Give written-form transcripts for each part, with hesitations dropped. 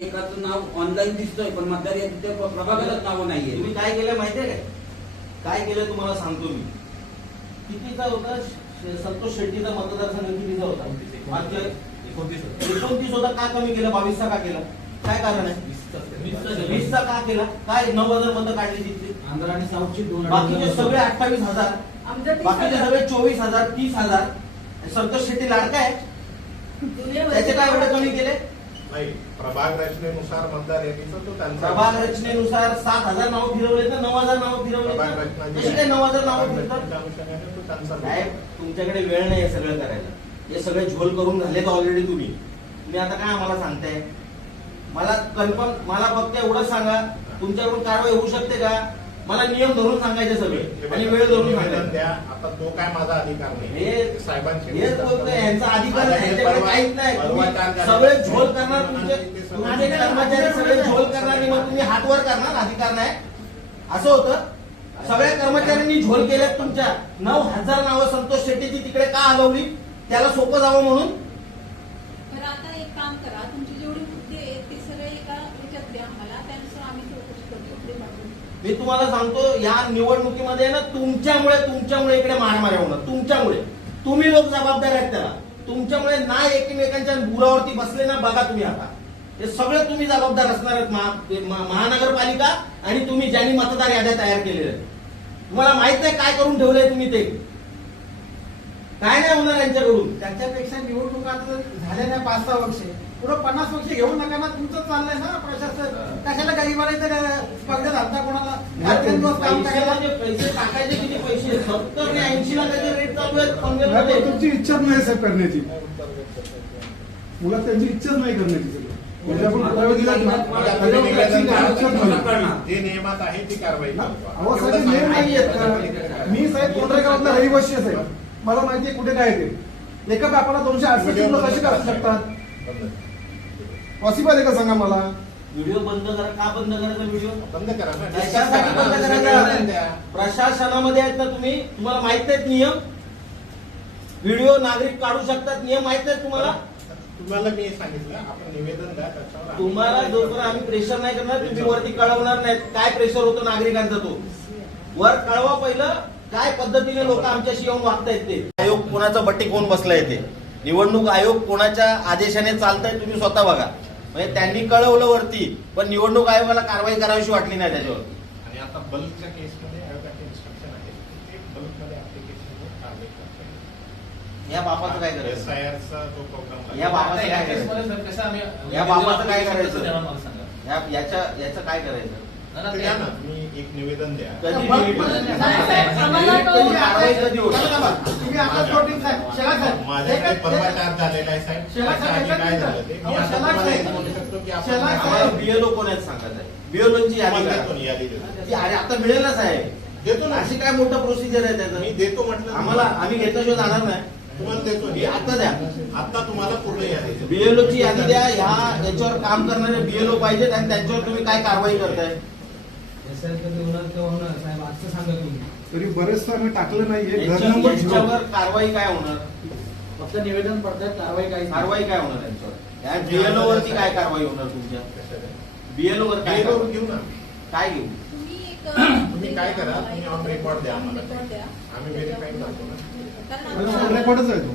एकाचं नाव ऑनलाईन दिसतोय पण मतदार यादीच्या प्रभागालाच नाव नाहीये. तुम्ही काय केलं माहितीये काय केलं तुम्हाला सांगतो मी. कितीचा होता संतोष शेट्टीचा मतदारसंघ कितीचा होता? 29 होता. का कमी केलं? 22 का केला? काय कारण आहे? 20 का केला? काय 9,000 मतं काढली तिथली? आंध्र आणि साऊथची बाकीचे सगळे 28,000, बाकीचे सगळे 24,000, 30,000. संतोष शेट्टी लाडका आहे, त्याचे काय एवढे कमी केले? नाही, प्रभाग रचनेनुसार मतदार यादीचं तो त्यांचा प्रभाग रचनेनुसार 7,000 नाव फिरवले तर 9,000 नाव फिरवले कशी काय 9,000 नाव फिरतात? साहेब तुमच्याकडे वेळ नाही हे सगळं करायला. हे सगळे झोल करून झाले तर ऑलरेडी तुम्ही आता काय आम्हाला सांगताय? मला कन्फर्म, मला फक्त एवढंच सांगा तुमच्याकडून कारवाई होऊ शकते का? मला नियम धरून सांगायचे सगळे आणि वेळ धरून सांगायचे. आता तो काय माझा अधिकार नाही, हे साहेबांचे हेच बोलतोय, यांचा अधिकार यांच्याकडे काहीच नाही. सगळे झोल करणार तुमचे कर्मचारी, सगळे झोल करणार आणि मग तुम्ही हातवर करणार, अधिकार नाही असं होतं. सगळ्या कर्मचाऱ्यांनी झोल केले तुमच्या. 9,000 नावं संतोष शेट्टीची तिकडे का हलवली? त्याला सोपं जावं म्हणून. तर आता एक काम करा, तुमचे जेवढे मुद्दे आहेत ते सगळे एका ह्याच्यात द्या आम्हाला, त्यानुसार आम्ही चौकशी करतो. मी तुम्हाला सांगतो या निवडणुकीमध्ये ना तुमच्यामुळे इकडे मारामारी होणार. तुमच्यामुळे, तुम्ही लोक जबाबदार आहेत त्याला. तुमच्यामुळे ना एकमेकांच्या बुरावरती बसले ना, बघा तुम्ही आता हे सगळे तुम्ही जबाबदार असणार आहेत. महानगरपालिका आणि तुम्ही ज्यांनी मतदार याद्या तयार केलेल्या आहेत. तुम्हाला माहित नाही काय करून ठेवलंय तुम्ही ते. काय नाही होणार यांच्याकडून. त्याच्यापेक्षा निवडणुका झाल्या नाही 5-6 वर्ष, पुढे 50 वर्ष घेऊ नका ना. तुमचं चाललंय ना प्रशासन. कशाला गरीबाला स्पर्धेत घालता कोणाला? पैसे टाकायचे किती पैसे? 70 ते 80 लाखाचे रेट चालू आहेत पनवेलमध्ये. तुमची इच्छाच नाही साहेब करण्याची. मुला त्यांची इच्छाच नाही करण्याची. जे नियमात आहे ती कारवाई नियम नाही आहेत. मी साहेब कोंढरेगावातला रहिवासी आहे साहेब, मला माहितीये कुठे काय ते. एका बापाला 268 मुलं कशी असू शकतात? पॉसिबल आहे का सांगा मला? व्हिडिओ बंद करा. का बंद करायचा व्हिडिओ? बंद करा ना. त्याच्यासाठी बंद करायचा. प्रशासनामध्ये आहेत ना तुम्ही, तुम्हाला माहित नाहीत नियम? व्हिडिओ नागरिक काढू शकतात, नियम माहित नाहीत तुम्हाला? तुम्हाला मी सांगितलं आपण निवेदन द्या, त्याच्यावर तुम्हाला जोपर्यंत आम्ही प्रेशर नाही करणार, तुम्ही वरती कळवणार नाहीत. काय प्रेशर होतो नागरिकांचा तो वर कळवा पहिलं. काय पद्धतीने लोक आमच्याशी येऊन वागतायत ते. आयोग कोणाचा बट्टी कोण बसलाय ते. निवडणूक आयोग कोणाच्या आदेशाने चालतंय तुम्ही स्वतः बघा. म्हणजे त्यांनी कळवलं वरती, पण निवडणूक आयोगाला कारवाई करावीशी वाटली नाही त्याच्यावर. आणि आता बल्कच्या केसमध्ये आयोगाचे इन्स्ट्रक्शन आहे ते बल्कमध्ये ऍप्लिकेशन कारवाई करते. या बापाचं काय करायचं? SIRचा जो प्रोग्राम या बापाचं काय करायचं? या बापाचं काय करायचं? याचं काय करायचं? द्या ना, तुम्ही एक निवेदन द्या. माझ्याकडे परवा चार्ज झालेला आहे साहेब. त्याच्या आधी काय झालं ते मी आता तुम्हाला एक म्हणू शकतो की आपण बीएलओ कोण आहेत सांगत आहे. बीएलओची यादी देतो. अरे आता मिळेल ना साहेब. देतो ना. अशी काय मोठं प्रोसिजर आहे त्याचं? मी देतो म्हटलं. आम्हाला आम्ही घेतल्याशिवाय जाणार नाही. तुम्हाला देतो. आता द्या. आता तुम्हाला पूर्ण यादी देतो. बीएलओची यादी द्या. याच्यावर काम करणारे बीएलओ पाहिजेत आणि त्यांच्यावर तुम्ही काय कारवाई करताय? तरी बरेचसं आम्ही टाकलं नाहीये. याच्यावर कारवाई काय होणार? फक्त निवेदन पडतात, कारवाई कारवाई काय होणार यांच्यावर? या बीएलओ वरती काय कारवाई होणार तुमच्या? बीएलओ वर काय करून घेऊ ना. काय घेऊ? तुम्ही काय करा, तुम्ही ऑन रेकॉर्ड द्या आम्हाला. आम्ही व्हेरीफाय करतो ना. रेकॉर्डच आहे तो.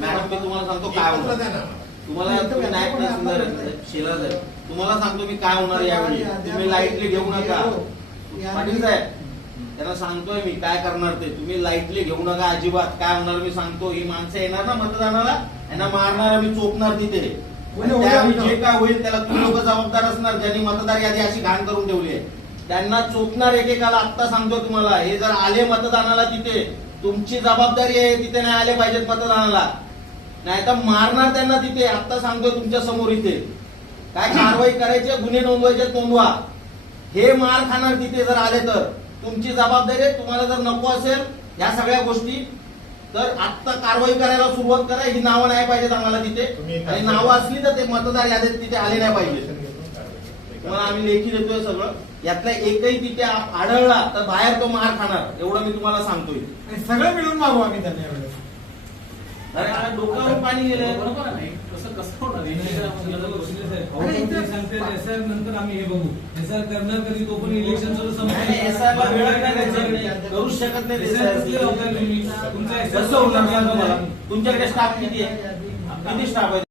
मॅडम मी तुम्हाला सांगतो काय होणार. द्या ना. तुम्हाला तुम्ही नायक नाही सुंदर शेला साहेब, तुम्हाला सांगतो मी काय होणार यावेळी. तुम्ही लाईटली घेऊ नका. पाटील साहेब त्यांना सांगतोय मी काय करणार ते. तुम्ही लाईटली घेऊ नका अजिबात. काय होणार मी सांगतो. ही माणसं येणार ना मतदानाला, यांना मारणार, आम्ही चोपणार तिथे. त्यावेळी जे काय होईल त्याला तुम्ही लोक जबाबदार असणार. ज्यांनी मतदार यादी अशी घाण करून ठेवली आहे त्यांना चोपणार एकेकाला. आत्ता सांगतो तुम्हाला. हे जर आले मतदानाला तिथे तुमची जबाबदारी आहे. तिथे नाही आले पाहिजेत मतदानाला, नाही तर मारणार त्यांना तिथे. आता सांगतोय तुमच्या समोर इथे. काय कारवाई करायची, गुन्हे नोंदवायचे नोंदवा. हे मार खाणार तिथे जर आले तर. तुमची जबाबदारी आहे. तुम्हाला जर नको असेल या सगळ्या गोष्टी तर आत्ता कारवाई करायला सुरुवात करा. ही नावं नाही पाहिजेत आम्हाला तिथे. आणि नावं असली तर ते मतदार यादीत तिथे आले नाही पाहिजे. तुम्हाला आम्ही लेखी देतोय सगळं. यातला एकही तिथे आढळला तर बाहेर तो मार खाणार, एवढं मी तुम्हाला सांगतोय. सगळं मिळून मागू आम्ही त्यांना. अरे डोक्यावर पाणी गेलं. बरोबर नाही तसं कसं होणार आहे? आणि इथे- SR नंतर आम्ही हे बघू. SR करणार कधी तो पण इलेक्शन नाही, SR ला वेळ नाही द्यायचा. करूच शकत नाही SR. तुमचा कसं होणार सांगा मला? तुमच्याकडे स्टाफ किती आहे? किती स्टाफ आहे?